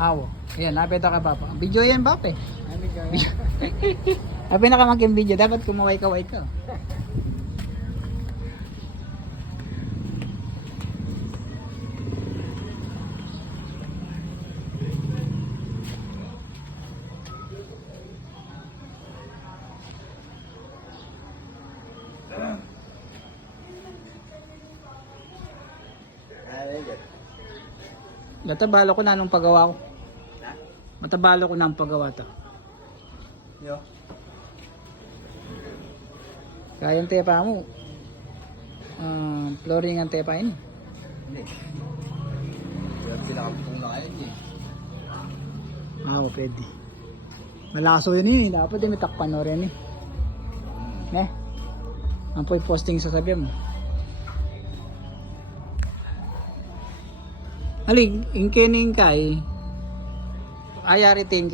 Awo. Ayan, napita ka papa. Video yan papa eh. Ano kaya? Abi na ka mag-video, dapat kumaway-kaway ka. Matabalo ko na nung paggawa ko. Matabalo ko na ang paggawa to. Yo. Kaya yung tepa mo. Flooring ang tepa yun. Hindi. Pinakampong na kayo eh. Pwede. Malaso yun eh. Dapat may takpan na rin eh. Ne? Ang po posting sa sabi mo. Aling, yung kining kay ayari thank you.